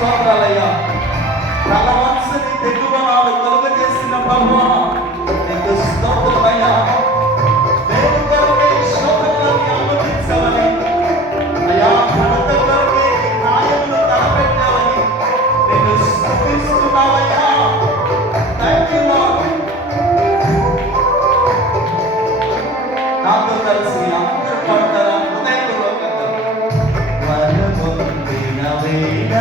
స్తోత్రాలయ్యా. తలవంచని తెగువనాలు కలుగజేసిన ప్రభువా నీకు స్తోత్రమయ్యా. దేవుని కొరకే శోధనలను అనుమతించవని అయ్యా, ఘనత కొరకే నీ న్యాయములు తలపెట్టావని నేను స్తుతిస్తున్నావయ్యా. Thank you lord. నాతో కలిసి అందరూ పాడతారా? హృదయపూర్వకంగా వరమొందిన వేళ